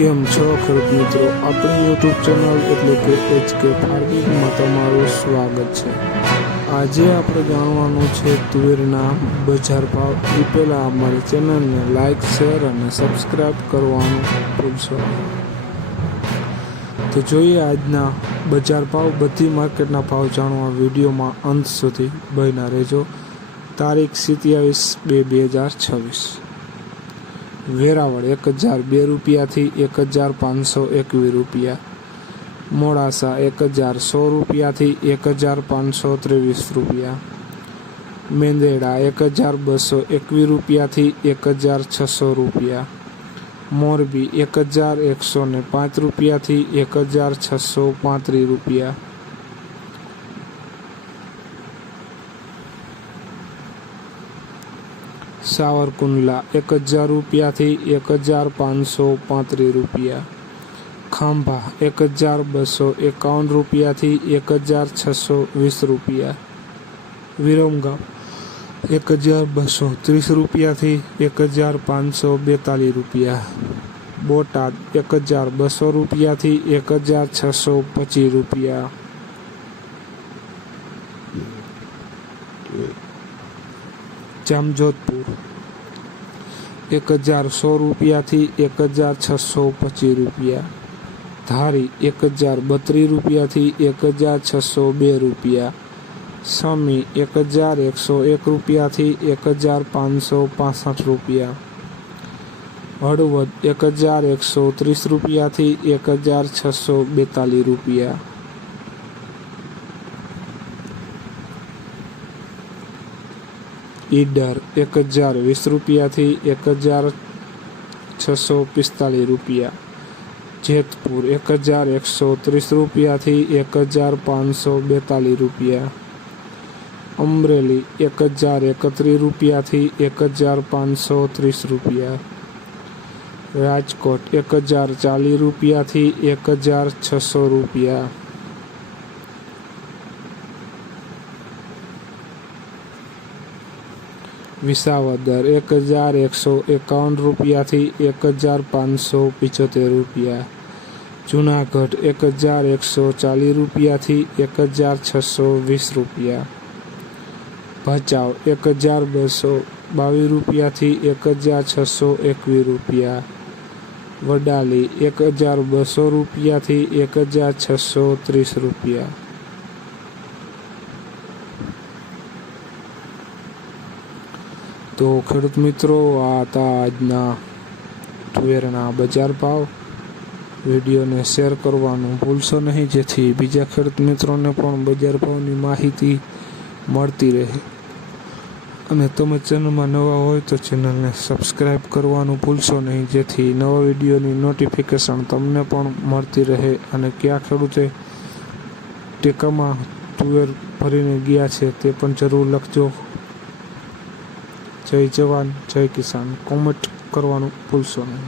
કેમ છો ખેડૂત મિત્રો, આપણી યુટ્યુબ ચેનલ એટલે કે HK ફાર્મિંગમાં તમારું સ્વાગત છે। આજે આપણે જાણવાનું છે તુવેરના બજાર ભાવ। એ પહેલાં અમારી ચેનલને લાઇક, શેર અને સબસ્ક્રાઈબ કરવાનું ભૂલશો નહીં। તો જોઈએ આજના બજાર ભાવ। બધી માર્કેટના ભાવ જાણવા વિડીયોમાં અંત સુધી બન્યા રહેજો। તારીખ 27/2/2026। વેરાવળ 1002 રૂપિયાથી 1521 રૂપિયા। મોડાસા 1000 રૂપિયાથી 1523 રૂપિયા। મેંદેડા 1221 રૂપિયાથી 1600 રૂપિયા। મોરબી 1105 રૂપિયાથી 1635 રૂપિયા। સાવરકુંડલા 1000 રૂપિયાથી 1535 રૂપિયા। ખાંભા 1251 રૂપિયાથી 1620 રૂપિયા। વિરમગામ 1230 રૂપિયાથી 1542 રૂપિયા। બોટાદ 1200 રૂપિયાથી 1625 રૂપિયા। જામજોધપુર 1100 રૂપિયાથી 1625 રૂપિયા। ધારી 1032 રૂપિયાથી 1602 રૂપિયા। સમી 1101 રૂપિયાથી 1565 રૂપિયા। હળવદ 1130 રૂપિયાથી 1642 રૂપિયા। ઈડર 1020 રૂપિયાથી 1645 રૂપિયા। જેતપુર 1130 રૂપિયાથી 1542 રૂપિયા। અમરેલી 1031 રૂપિયાથી 1530 રૂપિયા। રાજકોટ 1040 રૂપિયાથી 1600 રૂપિયા। વિસાવદર 1151 રૂપિયાથી 1575 રૂપિયા। જુનાગઢ 1140 રૂપિયાથી 1620 રૂપિયા। ભચાઉ 1222 રૂપિયાથી 1621 રૂપિયા। વડાલી 1200 રૂપિયાથી 1630 રૂપિયા। તો ખેડૂત મિત્રો, આ હતા આજના તુવેરના બજાર ભાવ। વિડીયોને શેર કરવાનું ભૂલશો નહીં, જેથી બીજા ખેડૂત મિત્રોને પણ બજાર ભાવની માહિતી મળતી રહે। અને તમે ચેનલમાં નવા હોય તો ચેનલને સબસ્ક્રાઈબ કરવાનું ભૂલશો નહીં, જેથી નવા વિડીયોની નોટિફિકેશન તમને પણ મળતી રહે। અને કયા ખેડૂતે ટેકામાં તુવેર ભરીને ગયા છે તે પણ જરૂર લખજો। જય જવાન, જય કિસાન કોમેન્ટ કરવાનું ભૂલશો નહીં।